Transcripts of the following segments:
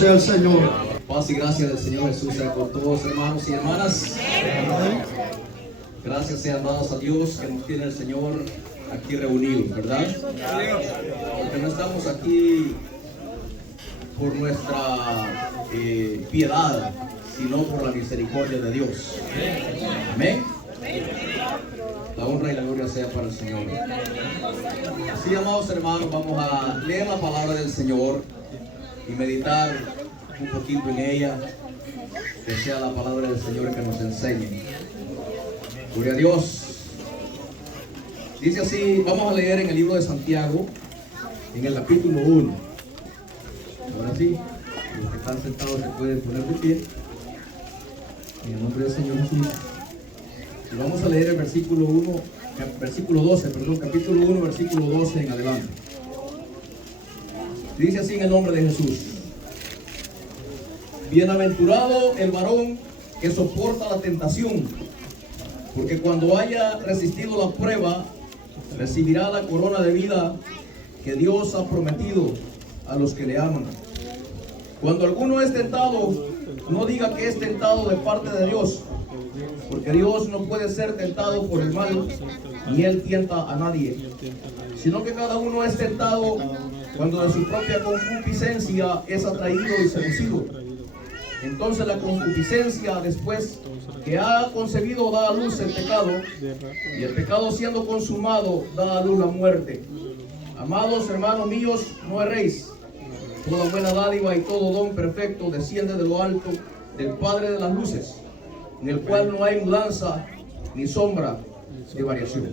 sea el Señor. Paz y gracia del Señor Jesús sea con todos, hermanos y hermanas. Gracias sean dadas a Dios que nos tiene el Señor aquí reunidos, ¿verdad? Porque no estamos aquí por nuestra piedad, sino por la misericordia de Dios. Amén. La honra y la gloria sea para el Señor. Así, amados hermanos, vamos a leer la palabra del Señor y meditar un poquito en ella, que sea la palabra del Señor que nos enseñe. Gloria a Dios. Dice así, vamos a leer en el libro de Santiago, en el capítulo 1. Ahora sí, los que están sentados se pueden poner de pie. En el nombre del Señor Jesús. Y vamos a leer el versículo 12, capítulo 1, versículo 12 en adelante. Dice así en el nombre de Jesús: bienaventurado el varón que soporta la tentación, porque cuando haya resistido la prueba, recibirá la corona de vida que Dios ha prometido a los que le aman. Cuando alguno es tentado, no diga que es tentado de parte de Dios, porque Dios no puede ser tentado por el mal, ni Él tienta a nadie, sino que cada uno es tentado cuando de su propia concupiscencia es atraído y seducido. Entonces la concupiscencia, después que ha concebido, da a luz el pecado, y el pecado, siendo consumado, da a luz la muerte. Amados hermanos míos, no erréis. Toda buena dádiva y todo don perfecto desciende de lo alto, del Padre de las luces, en el cual no hay mudanza ni sombra de variación.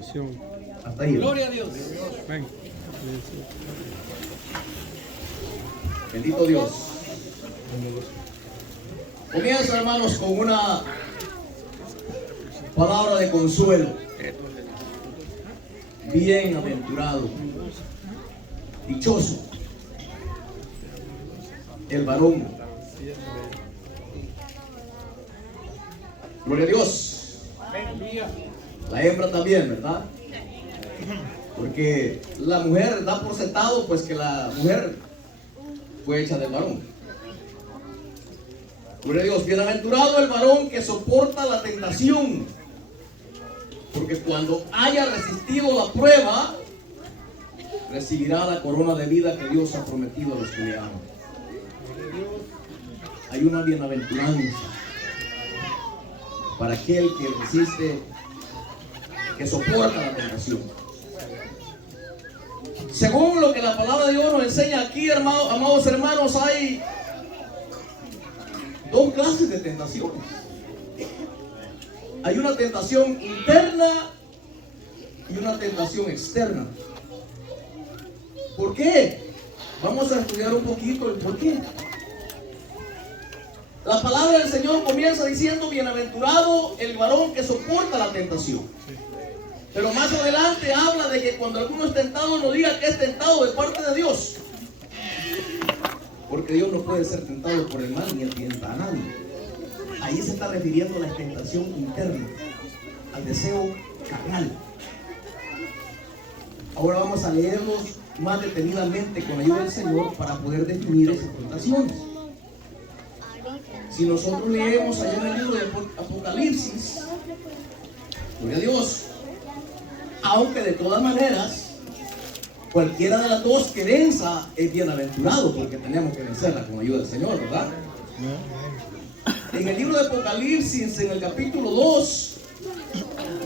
Hasta ahí. Gloria a Dios. Bendito Dios. Comienza, hermanos, con una palabra de consuelo. Bienaventurado, dichoso el varón. Gloria a Dios. La hembra también, ¿verdad? Porque la mujer da por sentado pues que la mujer fue hecha del varón. Gloria a Dios. Bienaventurado el varón que soporta la tentación, porque cuando haya resistido la prueba, recibirá la corona de vida que Dios ha prometido a los que le aman. Hay una bienaventuranza para aquel que resiste, que soporta la tentación. Según lo que la palabra de Dios nos enseña aquí, amados hermanos, hay dos clases de tentaciones. Hay una tentación interna y una tentación externa. ¿Por qué? Vamos a estudiar un poquito el por qué. La palabra del Señor comienza diciendo: bienaventurado el varón que soporta la tentación. Pero más adelante habla de que cuando alguno es tentado, no diga que es tentado de parte de Dios, porque Dios no puede ser tentado por el mal, ni Él tienta a nadie. Ahí se está refiriendo a la tentación interna, al deseo carnal. Ahora vamos a leerlos más detenidamente con la ayuda del Señor para poder definir esas tentaciones. Si nosotros leemos allá en el libro de Apocalipsis, gloria a Dios, aunque de todas maneras cualquiera de las dos que venza es bienaventurado, porque tenemos que vencerla con la ayuda del Señor, ¿verdad? En el libro de Apocalipsis, en el capítulo 2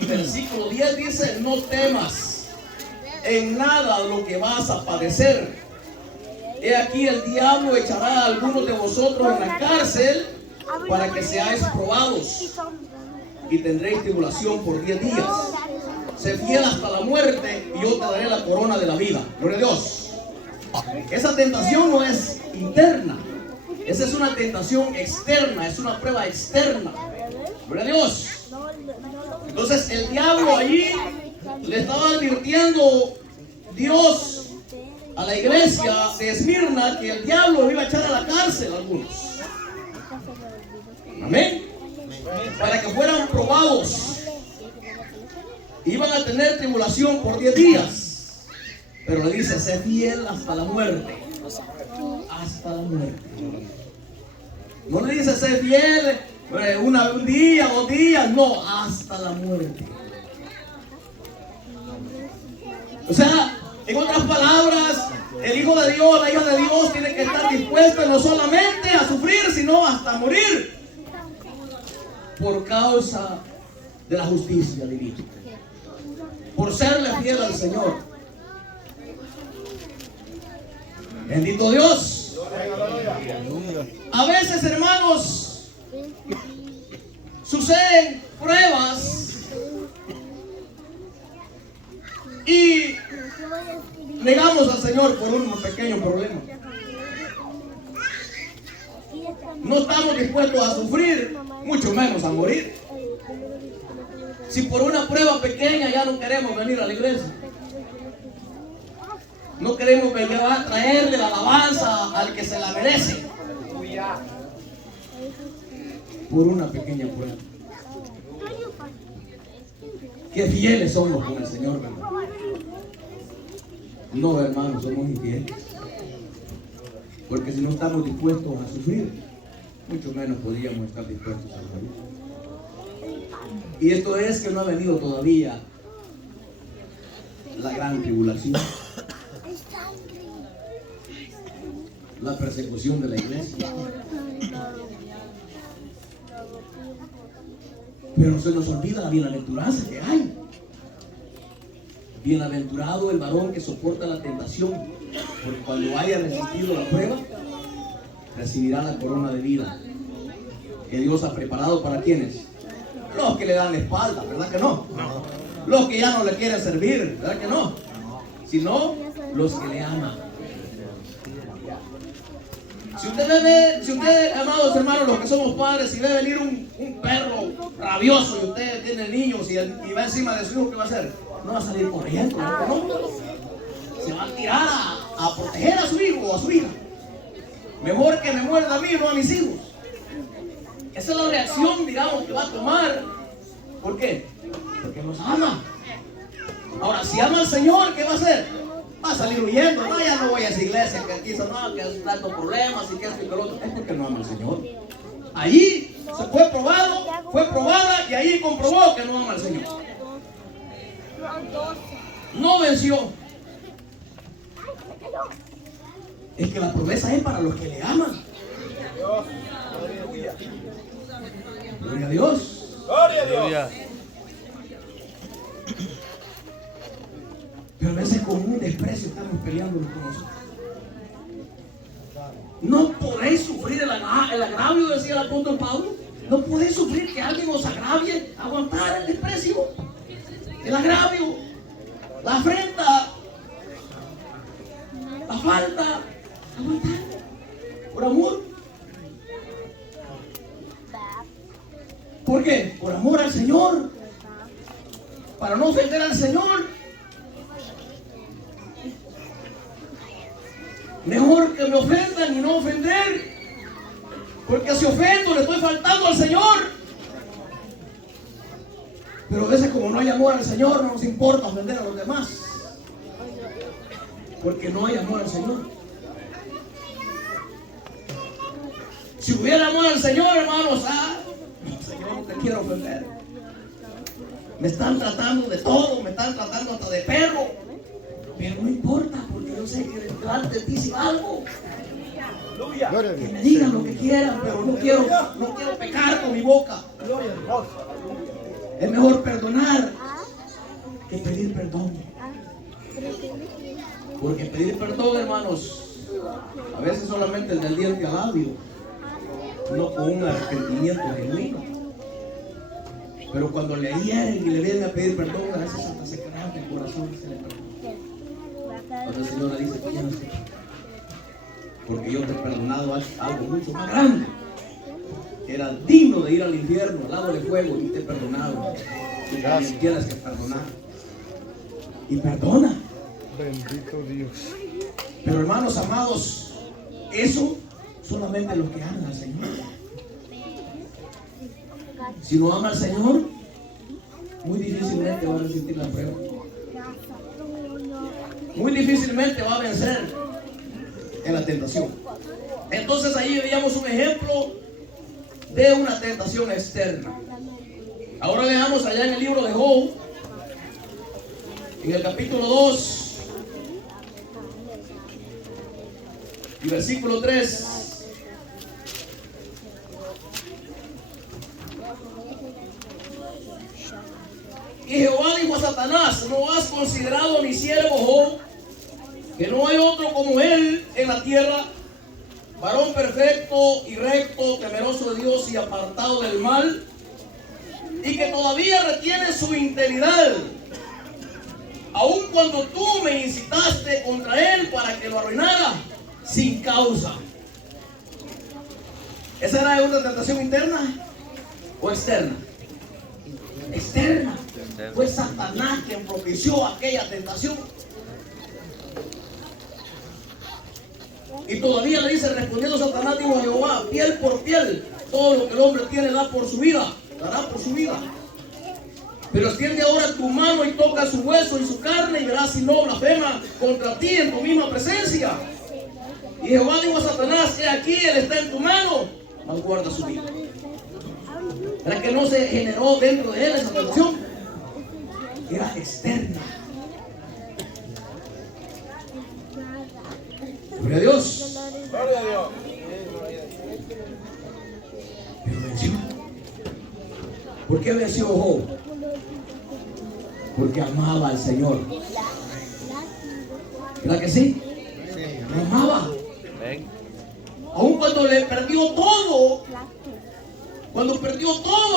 y versículo 10 dice: no temas en nada lo que vas a padecer. He aquí, el diablo echará a algunos de vosotros en la cárcel para que seáis probados, y tendréis tribulación por 10 días. Sé fiel hasta la muerte, y yo te daré la corona de la vida. Gloria a Dios. Esa tentación no es interna, esa es una tentación externa, es una prueba externa. Gloria a Dios. Entonces el diablo allí le estaba advirtiendo Dios a la iglesia de Esmirna que el diablo iba a echar a la cárcel a algunos. Amén. Para que fueran probados. Iban a tener tribulación por 10 días. Pero le dice: sé fiel hasta la muerte. Hasta la muerte. No le dice ser fiel un día, 2 días, no, hasta la muerte. O sea, en otras palabras, el hijo de Dios, la hija de Dios tiene que estar dispuesto no solamente a sufrir, sino hasta morir por causa de la justicia divina, por serle fiel al Señor. Bendito Dios. A veces, hermanos, suceden pruebas y negamos al Señor por un pequeño problema. No estamos dispuestos a sufrir, mucho menos a morir. Si por una prueba pequeña ya no queremos venir a la iglesia, no queremos venir a traerle la alabanza al que se la merece, por una pequeña prueba. Qué fieles somos con el Señor, ¿verdad? No, hermanos, somos infieles. Porque si no estamos dispuestos a sufrir, mucho menos podríamos estar dispuestos a morir. Y esto es que no ha venido todavía la gran tribulación, la persecución de la iglesia. Pero se nos olvida la bienaventuranza que hay. Bienaventurado el varón que soporta la tentación, porque cuando haya resistido la prueba, recibirá la corona de vida que Dios ha preparado para quienes. Los que le dan la espalda, ¿verdad que no? Los que ya no le quieren servir, ¿verdad que no? Sino los que le aman. Si usted, amados hermanos, los que somos padres, si ve venir un perro rabioso y usted tiene niños y va encima de su hijo, ¿qué va a hacer? No va a salir corriendo, ¿no? Se va a tirar a proteger a su hijo o a su hija. Mejor que me muerda a mí, no a mis hijos. Esa es la reacción, digamos, que va a tomar. ¿Por qué? Porque nos ama. Ahora, si ama al Señor, ¿qué va a hacer? Va a salir huyendo. No, ya no voy a esa iglesia, que aquí no, que es dando problemas y que esto y que lo otro. Es porque no ama al Señor. Allí se fue probada y ahí comprobó que no ama al Señor. No venció. Es que la promesa es para los que le aman. Gloria a Dios. Gloria a Dios. Pero a veces con un desprecio estamos peleando con nosotros. No podéis sufrir el agravio, decía el apóstol Pablo. No podéis sufrir que alguien os agravie, aguantar el desprecio, el agravio, la afrenta, la falta, aguantar por amor. ¿Por qué? Por amor al Señor, para no ofender al Señor. Mejor que me ofendan y no ofender, porque si ofendo le estoy faltando al Señor. Pero a veces, como no hay amor al Señor, no nos importa ofender a los demás, porque no hay amor al Señor. Si hubiera amor al Señor, hermanos, Señor, no te quiero ofender. Me están tratando de todo, me están tratando hasta de perro, pero no importa, porque yo sé que delante de ti si algo. Que me digan lo que quieran, pero no quiero pecar con mi boca. Es mejor perdonar que pedir perdón. Porque pedir perdón, hermanos, a veces solamente es del diente al labio, no con un arrepentimiento genuino. Pero cuando le hieren y le vienen a pedir perdón, a veces hasta se quebranta el corazón y se le perdona. Cuando el Señor le dice, porque yo te he perdonado algo mucho más grande. Era digno de ir al infierno, al lago de fuego, y te he perdonado. Y también tienes que perdonar. Y perdona. Bendito Dios. Pero hermanos amados, eso solamente los que aman al Señor. Si no ama al Señor, muy difícilmente va a resistir la prueba. Muy difícilmente va a vencer en la tentación. Entonces ahí veíamos un ejemplo de una tentación externa. Ahora leamos allá en el libro de Job, en el capítulo 2 y versículo 3. Y Jehová dijo a Satanás: ¿no has considerado a mi siervo Job, que no hay otro como él en la tierra, varón perfecto y recto, temeroso de Dios y apartado del mal, y que todavía retiene su integridad, aun cuando tú me incitaste contra él para que lo arruinara sin causa? ¿Esa era una tentación interna o externa? Externa. Fue Satanás quien propició aquella tentación. Y todavía le dice, respondiendo Satanás, dijo a Jehová: piel por piel, todo lo que el hombre tiene da por su vida, dará por su vida. Pero extiende ahora tu mano y toca su hueso y su carne, y verás si no blasfema contra ti en tu misma presencia. Y Jehová dijo a Satanás: he aquí, él está en tu mano, mas guarda su vida. ¿Para que no se generó dentro de él esa tentación? Era externa. Gloria a Dios. Gloria a Dios. Pero venció. ¿Por qué venció Job? Porque amaba al Señor. ¿Verdad que sí? Lo amaba. Aun cuando le perdió todo,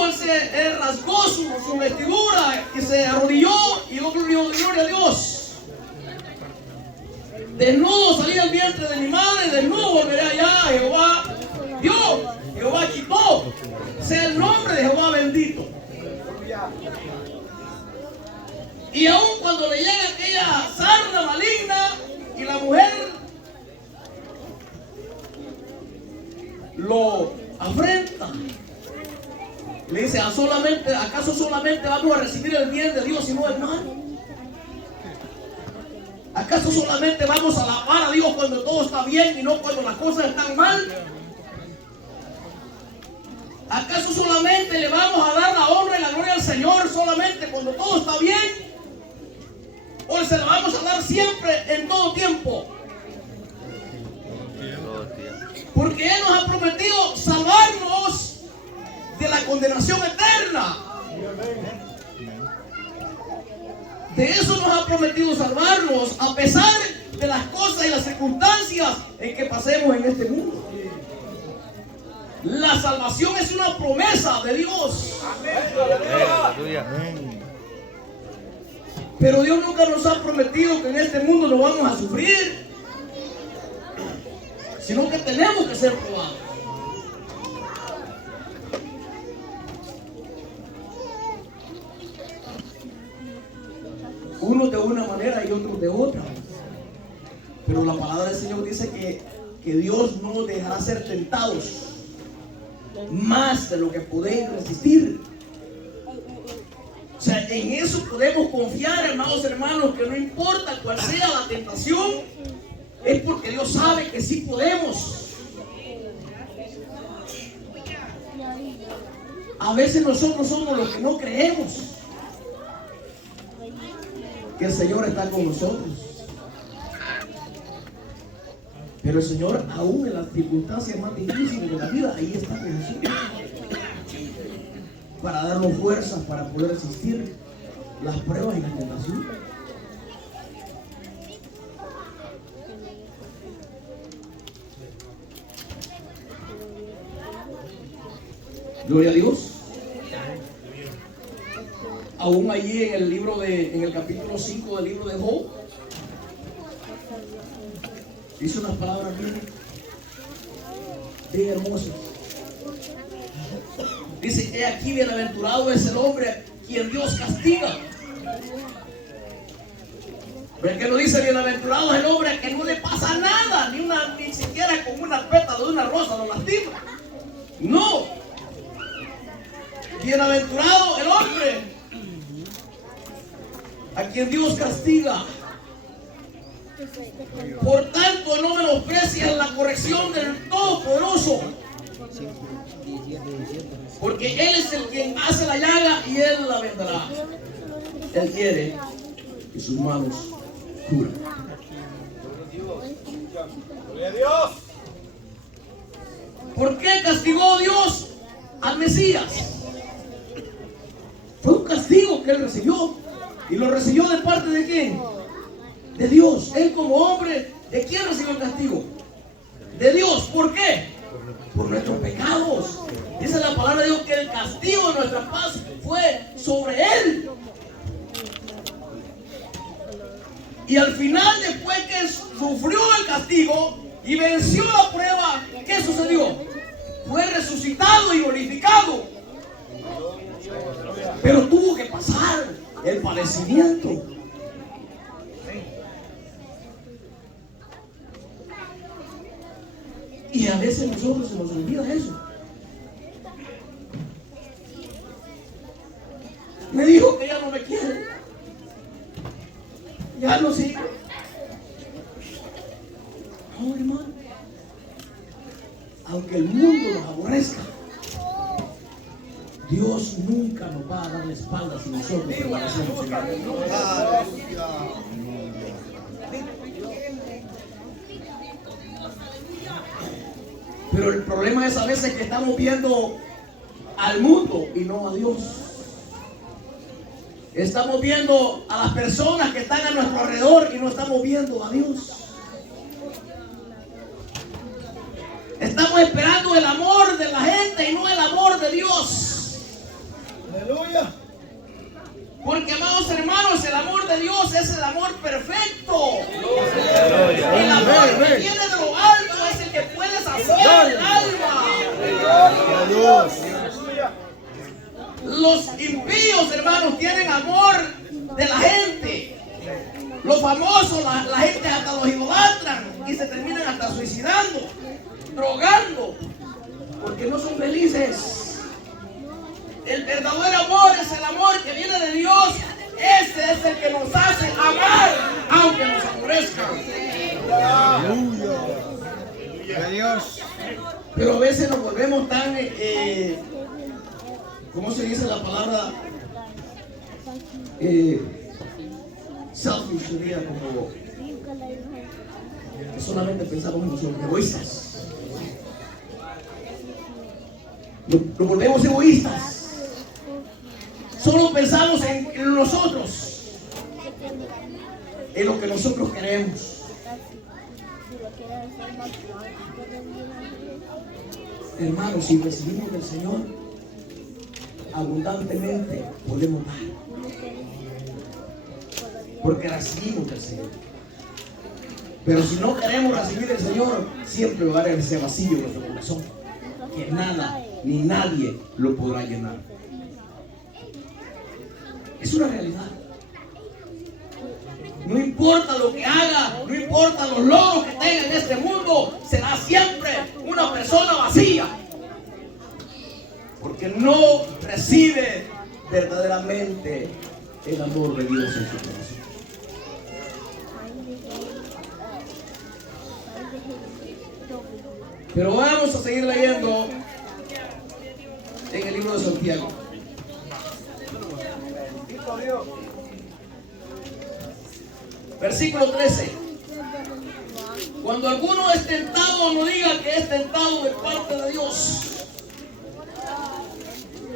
él se rasgó su vestidura y se arrodilló y dio gloria a Dios. Desnudo salí del vientre de mi madre, desnudo volveré allá. Jehová dio, Jehová quitó. Sea el nombre de Jehová bendito. Y aun cuando le llega aquella sarna maligna y la mujer lo afrenta, le dice: ¿acaso solamente vamos a recibir el bien de Dios y no el mal? ¿Acaso solamente vamos a alabar a Dios cuando todo está bien y no cuando las cosas están mal? ¿Acaso solamente le vamos a dar la honra y la gloria al Señor solamente cuando todo está bien? ¿O se la vamos a dar siempre, en todo tiempo? Porque Él nos ha prometido salvarnos de la condenación eterna. De eso nos ha prometido salvarnos, a pesar de las cosas y las circunstancias en que pasemos en este mundo. La salvación es una promesa de Dios. Pero Dios nunca nos ha prometido que en este mundo no vamos a sufrir, sino que tenemos que ser probados. Unos de una manera y otros de otra. Pero la palabra del Señor dice que Dios no nos dejará ser tentados más de lo que podéis resistir. O sea, en eso podemos confiar, hermanos, que no importa cuál sea la tentación, es porque Dios sabe que sí podemos. A veces nosotros somos los que no creemos que el Señor está con nosotros. Pero el Señor, aún en las circunstancias más difíciles de la vida, ahí está con nosotros, para darnos fuerzas para poder resistir las pruebas y las tentaciones. Gloria a Dios. Aún allí en el capítulo 5 del libro de Job, dice unas palabras bien hermosas. Dice: he aquí, bienaventurado es el hombre a quien Dios castiga. Pero el que no dice bienaventurado es el hombre a que no le pasa nada, ni siquiera con una pétala de una rosa lo lastima. No. Bienaventurado el hombre a quien Dios castiga. Por tanto, no menosprecies la corrección del Todopoderoso, Porque Él es el quien hace la llaga y Él la vendrá. Él quiere que sus manos curan. ¡Gloria a Dios! ¿Por qué castigó Dios al Mesías? Fue un castigo que Él recibió. ¿Y lo recibió de parte de quién? De Dios. Él como hombre, ¿de quién recibió el castigo? De Dios. ¿Por qué? Por nuestros pecados. Dice la palabra de Dios que el castigo de nuestra paz fue sobre Él. Y al final, después que sufrió el castigo y venció la prueba, ¿qué sucedió? Fue resucitado y glorificado. Pero tuvo que pasar el padecimiento. Y a veces nosotros se nos olvida eso. Me dijo que ya no me quiere. Ya no sigue. No, hermano. Aunque el mundo nos aborrezca, Dios nunca nos va a dar la espalda si nosotros permanecemos en Él. Pero el problema es a veces que estamos viendo al mundo y no a Dios. Estamos viendo a las personas que están a nuestro alrededor y no estamos viendo a Dios. Estamos esperando el amor de la gente y no el amor de Dios. ¡Aleluya! Porque, amados hermanos, el amor de Dios es el amor perfecto. El amor que viene de lo alto es el que puede saciar el alma. Los impíos, hermanos, tienen amor de la gente. Los famosos, la gente hasta los idolatran y se terminan hasta suicidando, drogando, porque no son felices. El verdadero amor es el amor que viene de Dios. Ese es el que nos hace amar, aunque nos aborrezcan. Pero a veces nos volvemos tan, ¿cómo se dice la palabra? Selfish, sería como que solamente pensamos en nosotros, egoístas. Nos volvemos egoístas. Solo pensamos en nosotros, en lo que nosotros queremos. Hermanos, si recibimos del Señor, abundantemente podemos dar. Porque recibimos del Señor. Pero si no queremos recibir del Señor, siempre va a haber ese vacío en nuestro corazón, que nada ni nadie lo podrá llenar. Es una realidad. No importa lo que haga, no importa los logros que tenga en este mundo, será siempre una persona vacía. Porque no recibe verdaderamente el amor de Dios en su corazón. Pero vamos a seguir leyendo en el libro de Santiago. Versículo 13. Cuando alguno es tentado, no diga que es tentado de parte de Dios.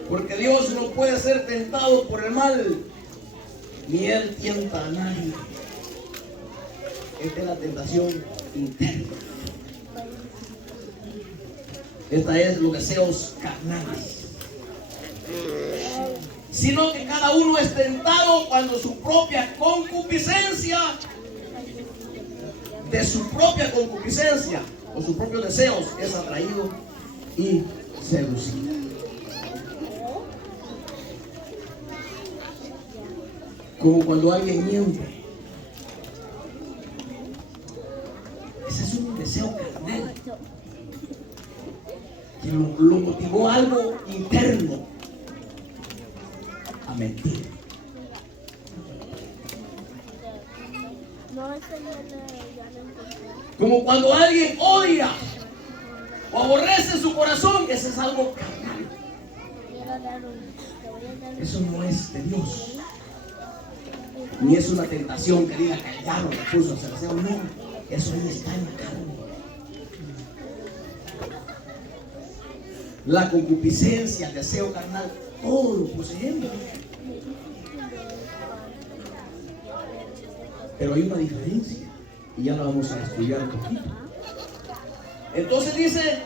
Porque Dios no puede ser tentado por el mal, ni Él tienta a nadie. Esta es la tentación interna. Esta es los deseos carnales. Sino que cada uno es tentado cuando su propia concupiscencia, de su propia concupiscencia o sus propios deseos, es atraído y seducido. Como cuando alguien miente. Ese es un deseo carnal que lo motivó algo interno a mentir. Como cuando alguien odia o aborrece en su corazón, ese es algo carnal. Eso no es de Dios. Ni es una tentación que diga que el diablo le puso a hacer deseo. No, eso ahí está en la carne. La concupiscencia, el deseo carnal, todo lo poseemos. Pero hay una diferencia y ya la vamos a estudiar un poquito. Entonces dice: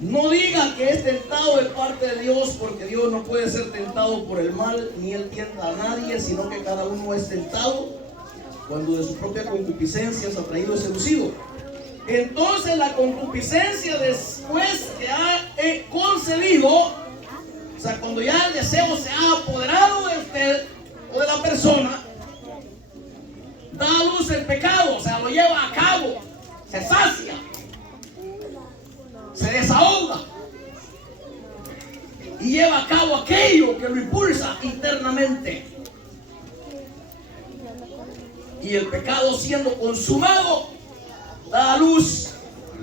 no diga que es tentado de parte de Dios, porque Dios no puede ser tentado por el mal, ni Él tienta a nadie, sino que cada uno es tentado cuando de su propia concupiscencia es atraído y seducido. Entonces la concupiscencia, después que ha concebido, o sea, cuando ya el deseo se ha apoderado de usted o de la persona, da a luz el pecado, o sea, lo lleva a cabo, se sacia, se desahoga y lleva a cabo aquello que lo impulsa internamente. Y el pecado, siendo consumado, da a luz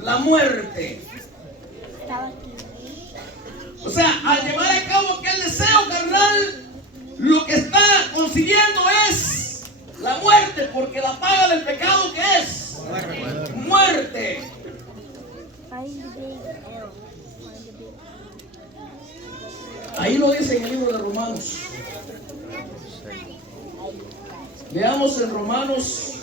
la muerte. O sea, al llevar a cabo aquel deseo carnal, lo que está consiguiendo es la muerte, porque la paga del pecado, ¿qué es? Muerte. Ahí lo dice en el libro de Romanos. Leamos en Romanos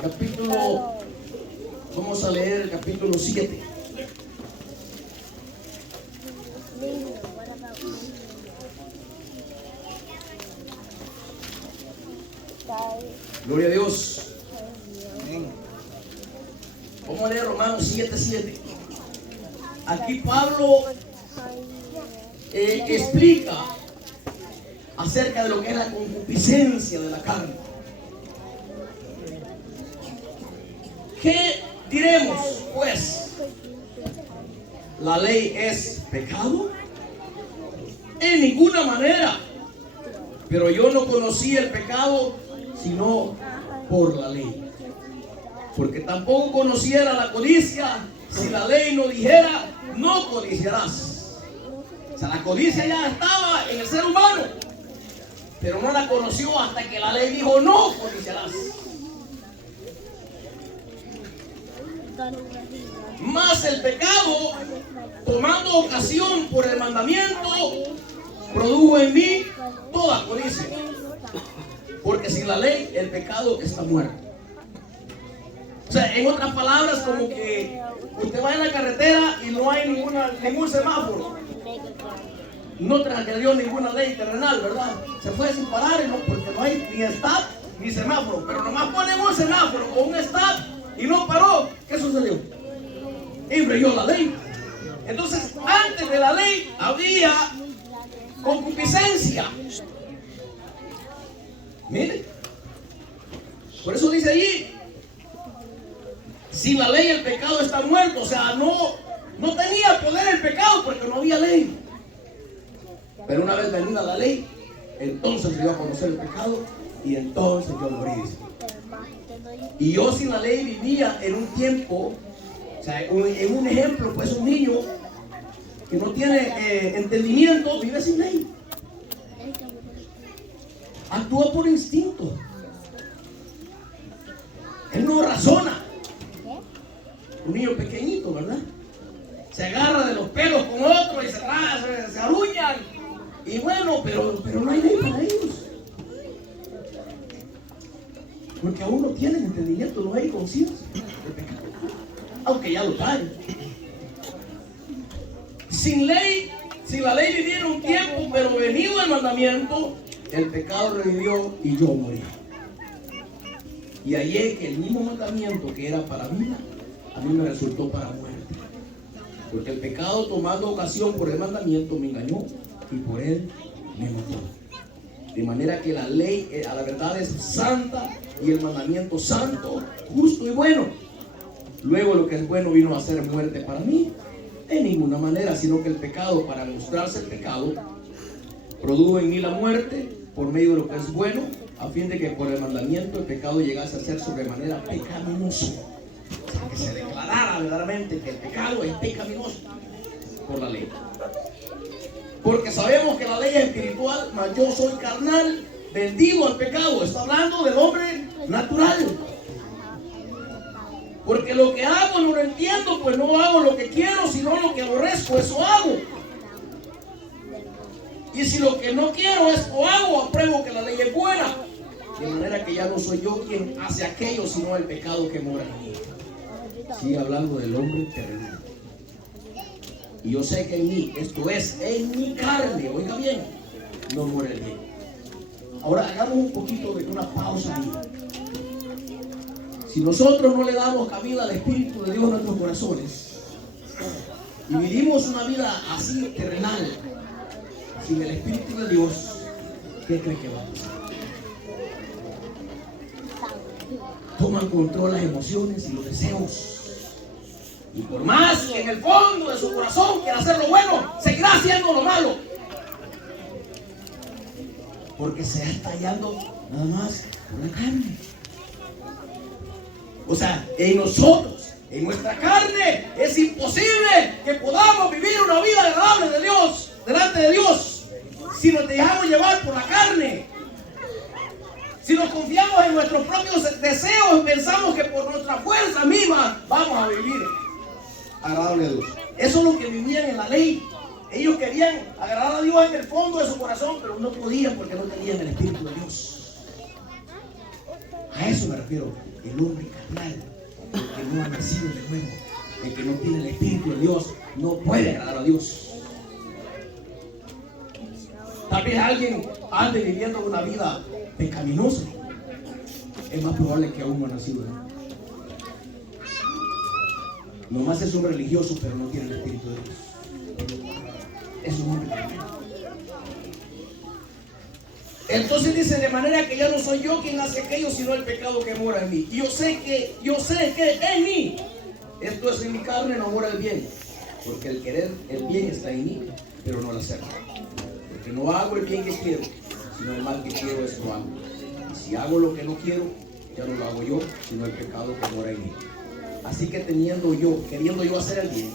capítulo, vamos a leer el capítulo 7. Gloria a Dios. Vamos a leer Romanos 7:7. Aquí Pablo explica acerca de lo que es la concupiscencia de la carne. ¿Qué diremos, pues? ¿La ley es pecado? En ninguna manera. Pero yo no conocí el pecado sino por la ley. Porque tampoco conociera la codicia si la ley no dijera: no codiciarás. O sea, la codicia ya estaba en el ser humano, pero no la conoció hasta que la ley dijo: no codiciarás. Mas el pecado, tomando ocasión por el mandamiento, produjo en mí toda codicia. Porque sin la ley el pecado está muerto. O sea, en otras palabras, como que usted va en la carretera y no hay ningún semáforo. No transgredió ninguna ley terrenal, ¿verdad? Se fue sin parar, y no, porque no hay ni stop ni semáforo. Pero nomás ponen un semáforo o un stop y no paró. ¿Qué sucedió? Infringió la ley. Entonces, antes de la ley había concupiscencia. Mire, por eso dice allí: sin la ley el pecado está muerto. O sea, no tenía poder el pecado porque no había ley. Pero una vez venida la ley, entonces se dio a conocer el pecado y entonces yo morí. Y yo sin la ley vivía en un tiempo, o sea, en un ejemplo, pues un niño que no tiene entendimiento vive sin ley. Actúa por instinto. Él no razona. Un niño pequeñito, ¿verdad? Se agarra de los pelos con otro y se aruñan. Y bueno, pero no hay ley para ellos. Porque aún no tienen entendimiento, no hay conciencia de pecado. Aunque ya lo traen. Sin ley, sin la ley viviera un tiempo, pero venido el mandamiento, el pecado revivió y yo morí. Y hallé que el mismo mandamiento que era para vida, a mí me resultó para muerte. Porque el pecado, tomando ocasión por el mandamiento, me engañó y por él me mató. De manera que la ley, a la verdad, es santa y el mandamiento santo, justo y bueno. Luego lo que es bueno vino a ser muerte para mí. En ninguna manera, sino que el pecado, para mostrarse el pecado, produjo en mí la muerte por medio de lo que es bueno, a fin de que por el mandamiento el pecado llegase a ser sobremanera pecaminoso. O sea, que se declarara verdaderamente que el pecado es pecaminoso por la ley. Porque sabemos que la ley es espiritual, mas yo soy carnal, vendido al pecado. Está hablando del hombre natural. Porque lo que hago no lo entiendo, pues no hago lo que quiero, sino lo que aborrezco, eso hago. Y si lo que no quiero es o hago, apruebo que la ley es buena. De manera que ya no soy yo quien hace aquello, sino el pecado que mora en mí. Sigue hablando del hombre terrenal. Y yo sé que en mí, esto es, en mi carne, oiga bien, no muere el bien. Ahora hagamos un poquito de una pausa ahí. Si nosotros no le damos cabida al Espíritu de Dios en nuestros corazones y vivimos una vida así terrenal, sin el Espíritu de Dios, ¿qué cree que va a pasar? Toman control las emociones y los deseos. Y por más que en el fondo de su corazón quiera hacer lo bueno, seguirá haciendo lo malo. Porque se está hallando nada más por la carne. O sea, en nosotros, en nuestra carne, es imposible que podamos vivir una vida agradable de Dios, delante de Dios, si nos dejamos llevar por la carne. Si nos confiamos en nuestros propios deseos, pensamos que por nuestra fuerza misma vamos a vivir agradable a Dios. Eso es lo que vivían en la ley. Ellos querían agradar a Dios en el fondo de su corazón, pero no podían porque no tenían el Espíritu de Dios. A eso me refiero. El hombre carnal, el que no ha nacido de nuevo, el que no tiene el Espíritu de Dios, no puede agradar a Dios. Tal vez alguien ande viviendo una vida pecaminosa. Es más probable que aún no ha nacido de nuevo. Nomás es un religioso, pero no tiene el Espíritu de Dios. Es un hombre carnal. Entonces dice, de manera que ya no soy yo quien hace aquello, sino el pecado que mora en mí. Y yo sé que en mí, esto es en mi carne, no mora el bien. Porque el querer el bien está en mí, pero no el hacerlo. Porque no hago el bien que quiero, sino el mal que quiero, eso hago. Y si hago lo que no quiero, ya no lo hago yo, sino el pecado que mora en mí. Así que queriendo yo hacer el bien,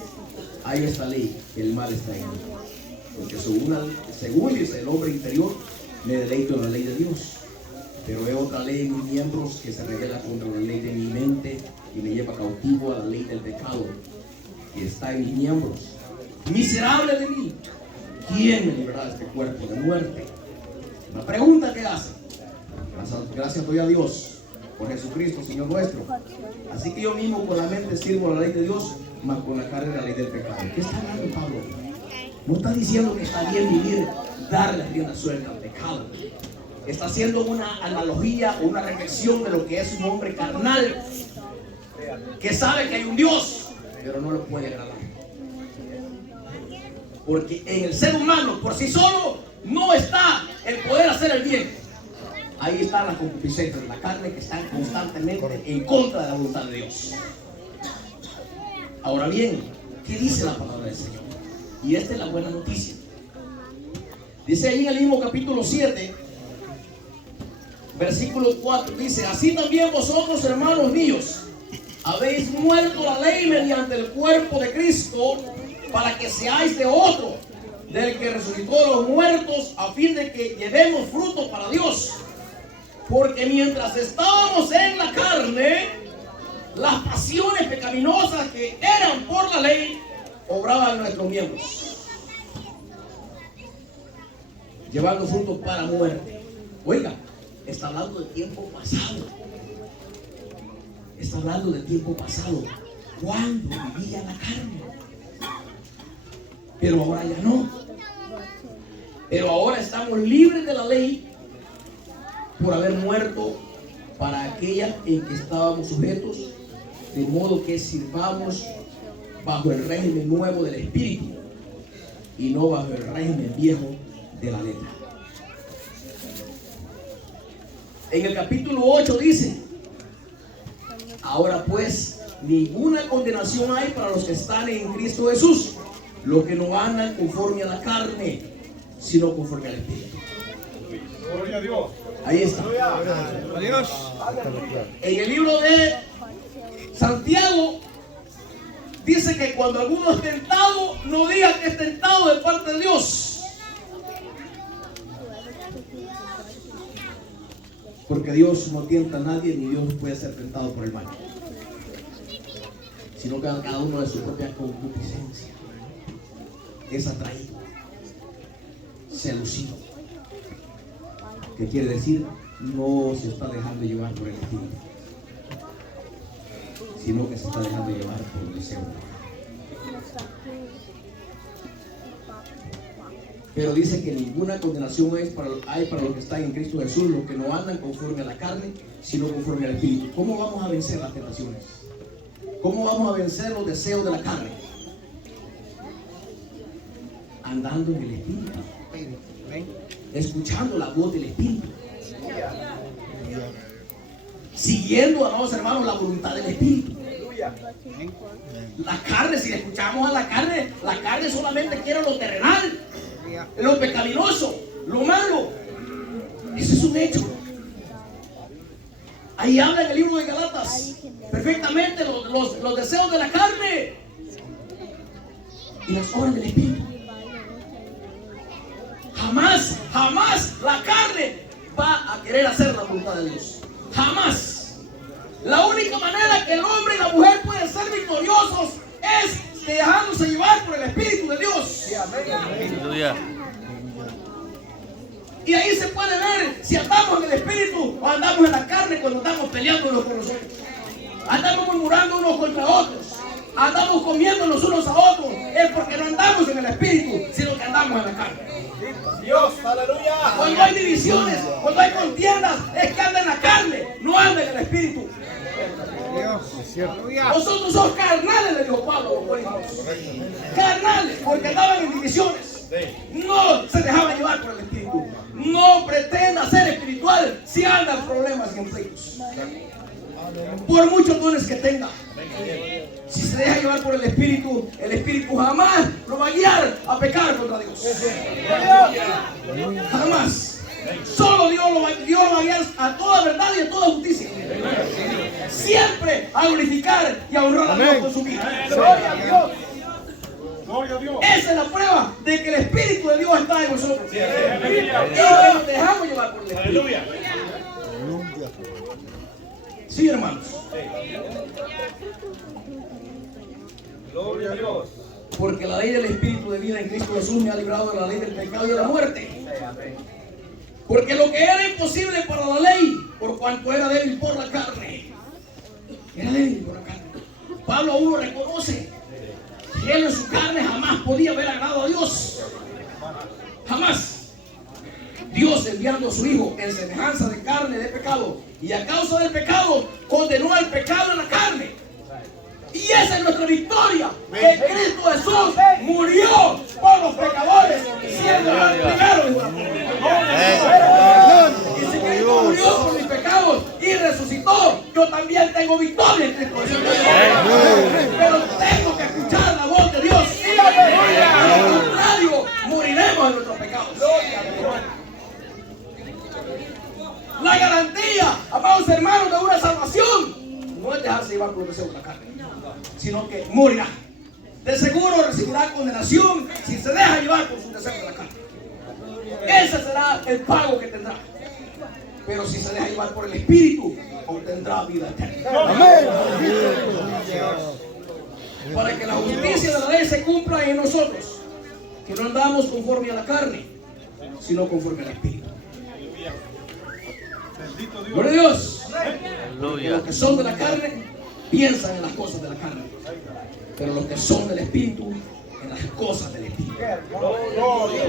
hay esta ley, que el mal está en mí. Porque según dice el hombre interior, me deleito en la ley de Dios, pero veo otra ley en mis miembros que se revela contra la ley de mi mente y me lleva cautivo a la ley del pecado que está en mis miembros. Miserable de mí, ¿quién me librará de este cuerpo de muerte? La pregunta que hace. Gracias doy a Dios por Jesucristo, Señor nuestro. Así que yo mismo con la mente sirvo a la ley de Dios, mas con la carne la ley del pecado. ¿Qué está hablando Pablo? No está diciendo que está bien vivir, darle rienda suelta al pecado. Está haciendo una analogía o una reflexión de lo que es un hombre carnal que sabe que hay un Dios, pero no lo puede agradar. Porque en el ser humano por sí solo no está el poder hacer el bien. Ahí están las concupiscencias de la carne que están constantemente en contra de la voluntad de Dios. Ahora bien, ¿qué dice la palabra del Señor? Y esta es la buena noticia. Dice ahí en el mismo capítulo 7, versículo 4, dice: así también vosotros, hermanos míos, habéis muerto la ley mediante el cuerpo de Cristo, para que seáis de otro, del que resucitó de los muertos, a fin de que llevemos fruto para Dios. Porque mientras estábamos en la carne, las pasiones pecaminosas que eran por la ley obraban en nuestros miembros, llevando frutos para muerte. Oiga, está hablando de tiempo pasado. Está hablando de tiempo pasado, cuando vivía la carne. Pero ahora ya no. Pero ahora estamos libres de la ley por haber muerto para aquella en que estábamos sujetos, de modo que sirvamos bajo el régimen nuevo del Espíritu y no bajo el régimen viejo de la letra. En el capítulo 8 dice: ahora pues ninguna condenación hay para los que están en Cristo Jesús, los que no andan conforme a la carne, sino conforme al Espíritu. Gloria a Dios. Ahí está. Adiós. En el libro de Santiago dice que cuando alguno es tentado, no diga que es tentado de parte de Dios. Porque Dios no tienta a nadie, ni Dios puede ser tentado por el mal, sino que a cada uno de su propia concupiscencia es atraído, seducido, que quiere decir no se está dejando llevar por el espíritu, sino que se está dejando llevar por el deseo. Pero dice que ninguna condenación hay para los que están en Cristo Jesús, los que no andan conforme a la carne, sino conforme al espíritu. ¿Cómo vamos a vencer las tentaciones? ¿Cómo vamos a vencer los deseos de la carne? Andando en el espíritu, escuchando la voz del espíritu, siguiendo, amados hermanos, la voluntad del espíritu. La carne, si escuchamos a la carne solamente quiere lo terrenal, lo pecaminoso, lo malo. Ese es un hecho. Ahí habla en el libro de Galatas perfectamente los deseos de la carne y las obras del espíritu. Jamás la carne va a querer hacer la voluntad de Dios. Jamás. La única manera que el hombre y la mujer pueden ser victoriosos es dejándose llevar por el Espíritu de Dios. Aleluya. Y ahí se puede ver si andamos en el Espíritu o andamos en la carne cuando estamos peleando unos con los otros. Andamos murmurando unos contra otros. Andamos comiendo los unos a otros. Es porque no andamos en el Espíritu, sino que andamos en la carne. Dios, aleluya. Cuando hay divisiones, cuando hay contiendas, es que anda en la carne, no anda en el Espíritu. Nosotros somos carnales, le dijo Pablo a los Corintios. Carnales, porque andaban en divisiones. No se dejaban llevar por el Espíritu. No pretenda ser espiritual si anda en problemas y en pleitos. Por muchos dones que tenga, si se deja llevar por el Espíritu jamás lo va a guiar a pecar contra Dios. Jamás. Solo Dios lo va a guiar a toda verdad y a toda justicia. Siempre a glorificar y a honrar a Dios con su vida. Gloria a Dios. Gloria a Dios. Esa es la prueba de que el Espíritu de Dios está en nosotros. Y que nos dejamos llevar por el Espíritu. Sí, hermanos. Gloria a Dios. Porque la ley del Espíritu de vida en Cristo Jesús me ha librado de la ley del pecado y de la muerte. Porque lo que era imposible para la ley, por cuanto era débil por la carne, era débil por la carne. Pablo aún lo reconoce. Que él en su carne jamás podía haber agradado a Dios. Jamás. Dios, enviando a su Hijo en semejanza de carne de pecado, y a causa del pecado condenó al pecado en la carne. Y esa es nuestra victoria, que Cristo Jesús murió por los pecadores, siendo el primero de la comunidad. Y si Cristo murió por mis pecados y resucitó, yo también tengo victoria en Cristo Jesús. Pero tengo que escuchar la voz de Dios. De lo contrario, moriremos en nuestros pecados. La garantía, amados hermanos, de una salvación no es dejarse llevar por el deseo de la carne, sino que morirá. De seguro recibirá condenación si se deja llevar por su deseo de la carne. Ese será el pago que tendrá. Pero si se deja llevar por el Espíritu, obtendrá vida eterna. Para que la justicia de la ley se cumpla en nosotros, que no andamos conforme a la carne, sino conforme al Espíritu. Gloria a Dios. Porque los que son de la carne piensan en las cosas de la carne, pero los que son del Espíritu en las cosas del Espíritu.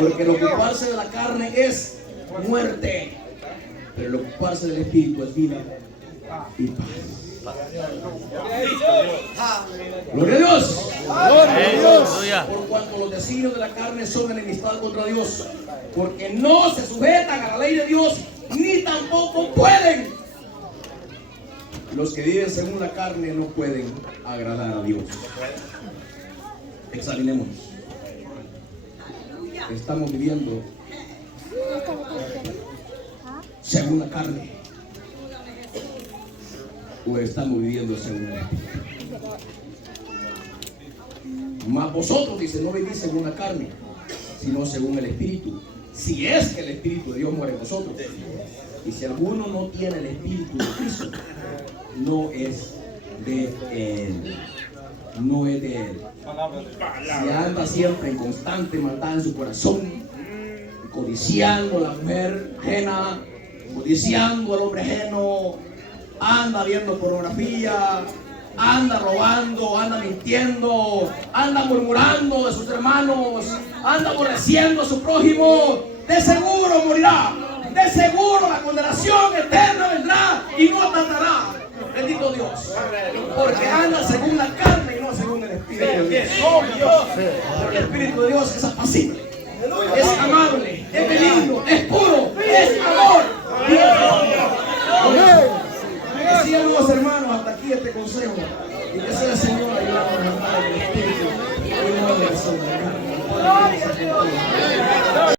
Porque el ocuparse de la carne es muerte, pero el ocuparse del Espíritu es vida y paz. Gloria a Dios. Por cuanto los designios de la carne son enemistad contra Dios, porque no se sujetan a la ley de Dios, ni tampoco pueden. Los que viven según la carne no pueden agradar a Dios. Examinémonos. Estamos viviendo según la carne, o estamos viviendo según el Espíritu. Mas vosotros, dice, no vivís según la carne, sino según el Espíritu, si es que el Espíritu de Dios muere en vosotros. Y si alguno no tiene el Espíritu de Cristo, no es de él. No es de él. Si anda siempre en constante maldad en su corazón, codiciando a la mujer ajena, codiciando al hombre ajeno, anda viendo pornografía, anda robando, anda mintiendo, anda murmurando de sus hermanos, anda aborreciendo a su prójimo, de seguro morirá, de seguro la condenación eterna vendrá y no tratará. Bendito Dios, porque anda según la carne y no según el Espíritu de Dios. Porque el Espíritu de Dios es apacible, es amable, es benigno, es puro, es amor. Así, hermanos, hasta aquí este consejo, y que sea el Señor ayudando a andar en el Espíritu y no en el corazón de la carne.